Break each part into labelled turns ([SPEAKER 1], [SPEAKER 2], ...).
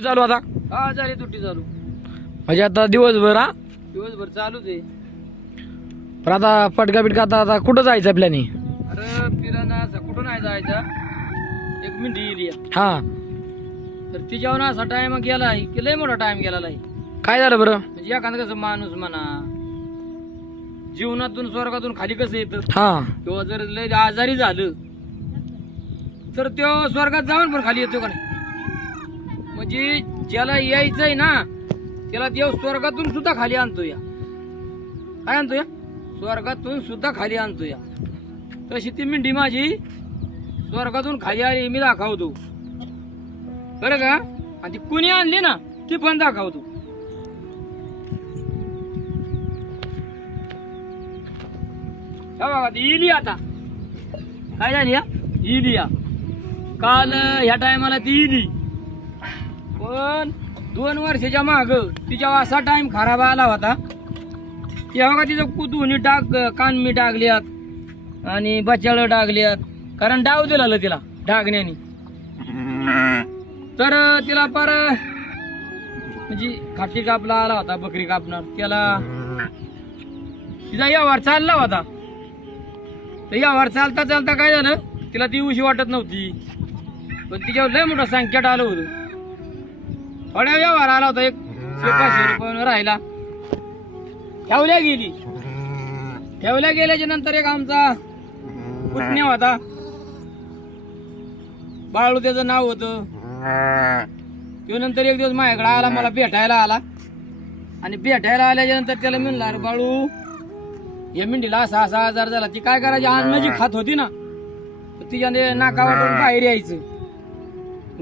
[SPEAKER 1] चालू आता?
[SPEAKER 2] हा झाली तुटी चालू.
[SPEAKER 1] म्हणजे आता दिवसभर हा?
[SPEAKER 2] दिवसभर चालूच आहे.
[SPEAKER 1] पण आता पटका बिटका आता आता कुठं जायचं आपल्याने?
[SPEAKER 2] अरे फिरायला असा कुठून नाही जायचा. एक मिनिट येईल या.
[SPEAKER 1] हा.
[SPEAKER 2] तर तिच्यावर असा टाइम गेलाय की लय मोठा टाइम गेला आहे.
[SPEAKER 1] काय झालं बरं?
[SPEAKER 2] म्हणजे एखादं कसं माणूस म्हणा जीवनातून स्वर्गातून खाली कसं येतं?
[SPEAKER 1] हा.
[SPEAKER 2] किंवा जर लय आजारी झालं तर तो स्वर्गात जाऊन पण खाली येतो का नाही? म्हणजे ज्याला यायचंय ना त्याला देव स्वर्गातून सुद्धा खाली आणतो या काय आणतो या स्वर्गातून सुद्धा खाली आणतो या तशी ती मिंडी माझी स्वर्गातून खाली आली मी दाखवतो. बरं का? आणि ती कुणी आणली ना ती पण दाखवतो. ती इली आता. काय झाली या इली या काल ह्या टायमाला ती इली. पण दोन वर्षाच्या माग तिच्या असा टाइम खराब आला होता. तेव्हा का तिचं कुतून टाक कानमी टाकल्यात आणि बचाळ टाकल्यात कारण डाव दिला तिला डागण्याने. तर तिला पर म्हणजे खाटी कापला आला होता बकरी कापणार. त्याला तिचा व्यवहार चालला होता. तर व्यवहार चालता चालता काय झालं? तिला ती उशी वाटत नव्हती. पण तिच्यावर लय मोठं संकट आलं होतं. थोड्या व्यवहार आला होता एक पाचशे रुपयावर राहिला. ठेवल्या गेली. ठेवल्या गेल्याच्यानंतर एक आमचा पुतण्या होता. बाळू त्याचं नाव होतं. तो नंतर एक दिवस माझ्याकडे आला मला भेटायला आला. आणि भेटायला आल्याच्यानंतर त्याला म्हणला अरे बाळू या मेंढीला असा असा आजार झाला. ती काय करायची? अन्न जी खात होती ना. तिच्याने नाका वाटून बाहेर यायचं.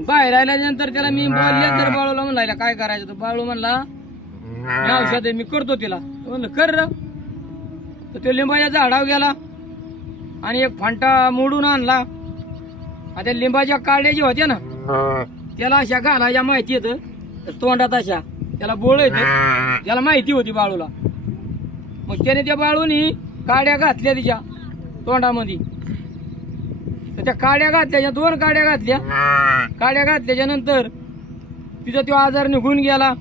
[SPEAKER 2] बाहेर आल्यानंतर त्याला मी बोलले तर बाळूला म्हणला काय करायचं? तर बाळू म्हणला मी औषध मी करतो तिला. म्हणलं कर र. तर तो लिंबाच्या झाडावर गेला आणि एक फांटा मोडून आणला. आणि त्या लिंबाच्या काड्या जी होत्या ना त्याला अशा घालायच्या माहिती येतं तोंडात अशा. त्याला बोळ येतं त्याला माहिती होती बाळूला. मग त्याने त्या बाळूनी काड्या घातल्या तिच्या तोंडामध्ये. तर त्या काड्या घातल्या दोन काड्या घातल्या. काड्या घातल्याच्या नंतर तिचा तो आजार निघून गेला.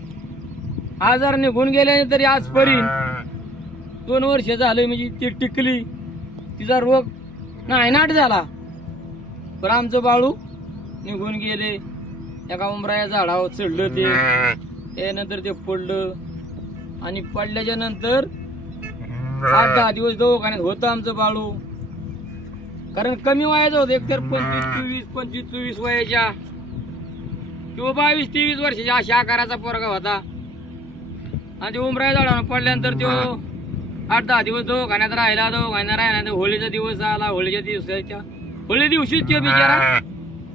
[SPEAKER 2] आजार निघून गेल्यानंतर आजपर्यंत दोन वर्ष झालं म्हणजे ती टिकली. तिचा रोग नायनाट झाला. पण आमचं बाळू निघून गेले. एका उमराया झाडावर चढलं ते. त्यानंतर ते पडलं. आणि पडल्याच्या नंतर आठ दहा दिवस दवाखान्यात होतं आमचं बाळू. कारण कमी वयाचं होतं. एकतर पंचवीस चोवीस पंचवीस चोवीस वयाच्या किंवा बावीस तेवीस वर्षाच्या अशा आकाराचा पोरगा होता. आणि ते उमराया झाडावर पडल्यानंतर तो आठ दहा दिवस दवाखान्यात राहिला. दवाखान्यात राहिल्यानंतर होळीचा दिवस आला. होळीच्या दिवसाच्या होळी दिवशीच तो बिचारा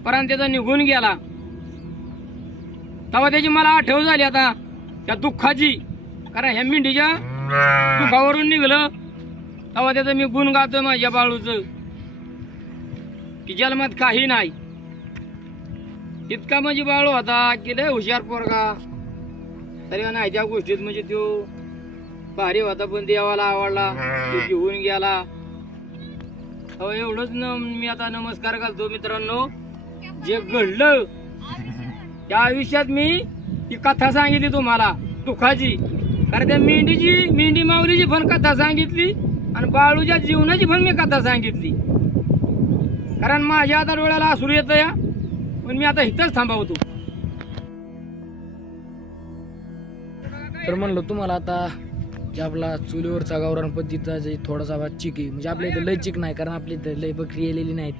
[SPEAKER 2] परंतु त्याचा निघून गेला. तेव्हा त्याची मला आठव झाली आता त्या दुःखाची. कारण ह्या मेंढीच्या दुःखावरून निघलं. तेव्हा त्याचं मी गुण गातो माझ्या बाळूचं. की जन्मात काही नाही. इतका म्हणजे बाळू होता की लय हुशार पोरगा. तरी नाही त्या गोष्टीत म्हणजे तो भारी होता पण देवाला आवडला तो घेऊन गेला. अहो एवढंच न मी आता नमस्कार घालतो मित्रांनो. जे घडलं त्या आयुष्यात मी ही कथा सांगितली तुम्हाला दुःखाची. कारण त्या मेंढीची मेंढी माऊलीची पण कथा सांगितली आणि बाळूच्या जीवनाची पण मी कथा सांगितली. कारण माझ्या आता डोळ्याला असू येतं या. पण मी आता इथंच थांबवतो
[SPEAKER 1] तर म्हणलं तुम्हाला आता जे आपला चुलीवरचा गावरान पद्धतीचा जे थोडासा भात चिक आहे म्हणजे आपल्या इथं लय चिक नाही कारण आपल्या इथं लय बकरी आलेली नाहीत.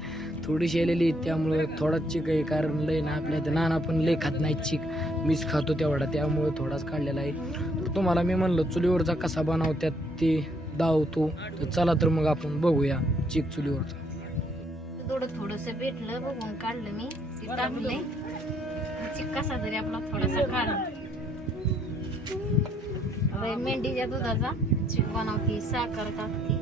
[SPEAKER 1] थोडीशी आलेली त्यामुळं थोडा चिक आहे कारण लय ना आपल्या इथं नाना पण लय खात नाही चिक. मीच खातो तेवढा त्यामुळं थोडाच काढलेला आहे. तर तुम्हाला मी म्हणलं चुलीवरचा कसा बनवत्यात ते दावतो तर चला तर मग आपण बघूया चिक चुलीवरचा.
[SPEAKER 3] थोडं थोडस भेटलं बघून काढलं मी ते टाकले चिक कसा तरी आपला थोडासा काढला मेंढीच्या दुधाचा चिक बनवते साखर टाकते.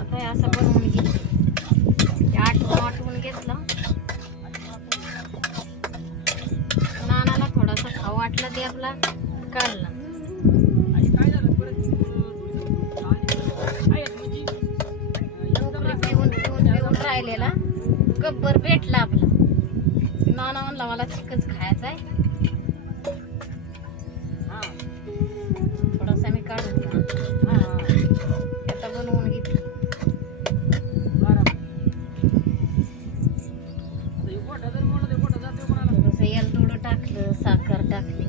[SPEAKER 3] आता असं बनवून घे. ते आटवून आटवून घेतलं. नानाला थोडासा खाऊ वाटला ते आपला काढला. गब्बर भेटला आपला. नाना म्हणला मला चिकच खायचा आहे. थोडासा मी काढून. आता बनवून घेतली थोडंसं याला थोडं टाकलं साखर टाकली.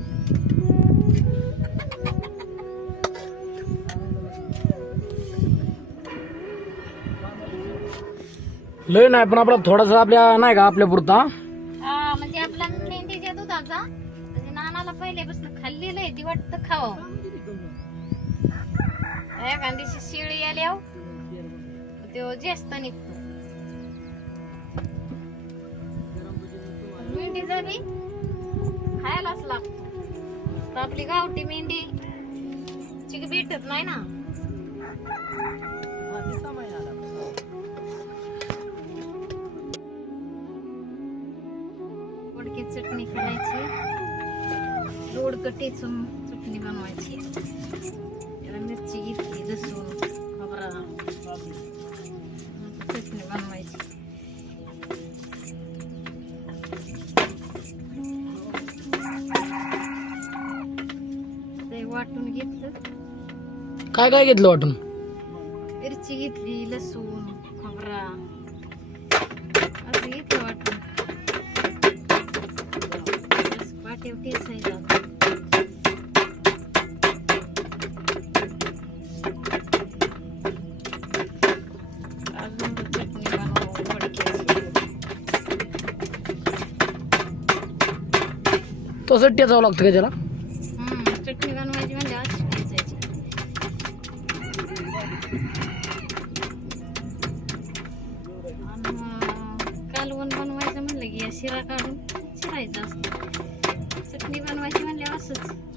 [SPEAKER 1] लय नाही पण आपला थोडासा आपल्या नाही का आपल्या पुरता?
[SPEAKER 3] हा, म्हणजे आपला मेंढीच्या दुधाचा म्हणजे नानाला पहिल्यापासून खाल्लेलं आहे ती वाटतं खावं. एखादीशी शिळी आल्यावर तो जास्त निघतो. मेंढीचा बी खायलाच लागतो. तर आपली गावठी मेंढी चिक भेटत नाही ना. चटणी करायची गोड टेचून चटणी बनवायची. त्याला मिरची घेतली लसूण खोबरा चटणी बनवायची. ते वाटून घेतलं.
[SPEAKER 1] काय काय घेतलं वाटून?
[SPEAKER 3] मिरची घेतली लसूण खोबरा. असं घेतलं वाटून. बस पाट्यावर नाही आता. अजून चटणी बनवू
[SPEAKER 1] लागतं का त्याला
[SPEAKER 3] बनवायची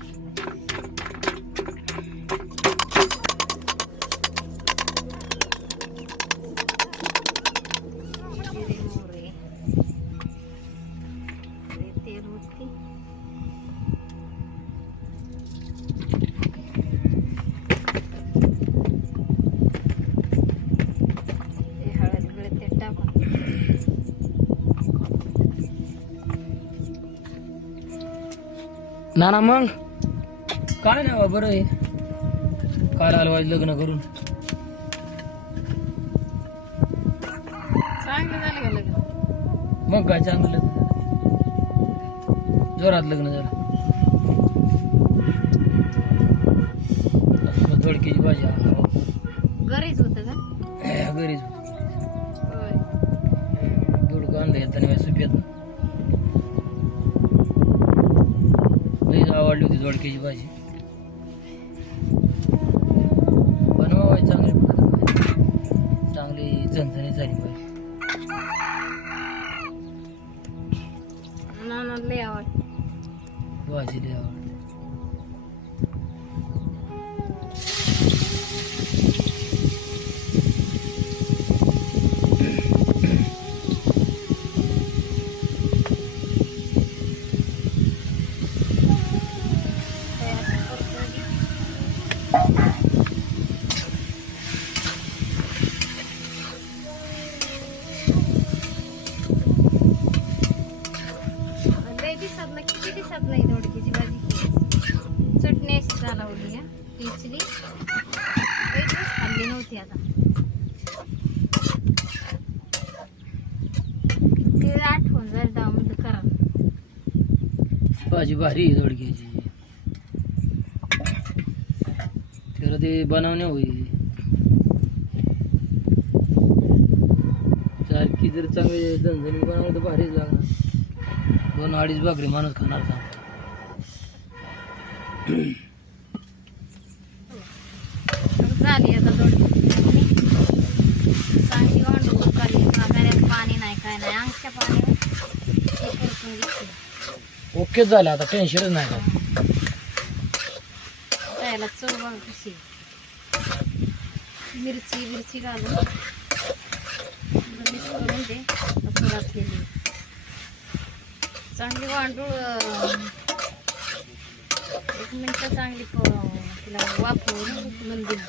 [SPEAKER 1] ना ना मग.
[SPEAKER 2] काय नाही बा बरं आहे. काल आलो आज लग्न करून.
[SPEAKER 3] चांगलं झालं का लग्न?
[SPEAKER 2] मग काय चांगलं? लग्न जोरात लग्न झालं. दोडक्याची भाजी आणणार.
[SPEAKER 3] घरीच होतं का?
[SPEAKER 2] हे, घरीच
[SPEAKER 3] होय.
[SPEAKER 2] आणलं येताना सुप्यात आवडली के जी भाजी. भाजी भारी आहे दोडक्याची. त्याला ते बनवणे होई सारखी जर चांगली झणझणी बनवलं तर भारीच लागणार. दोन अडीच भाकरी माणूस खाणार चांगला
[SPEAKER 3] झाली आता दोडकी चांगली वांडू उकळली वगैरे पाणी नाही काय नाही अंगच्या पाण्यावर हे परतून घेतली
[SPEAKER 1] ओकेच झालं आता टेन्शनच नाही का
[SPEAKER 3] त्याला चव बघ कशी मिरची मिरची घालून. मिक्स करून ते पुरात केली. चांगली वांडूळ अं, एक मिनिट चांगली प- तिला वाफवून उकळून दिली.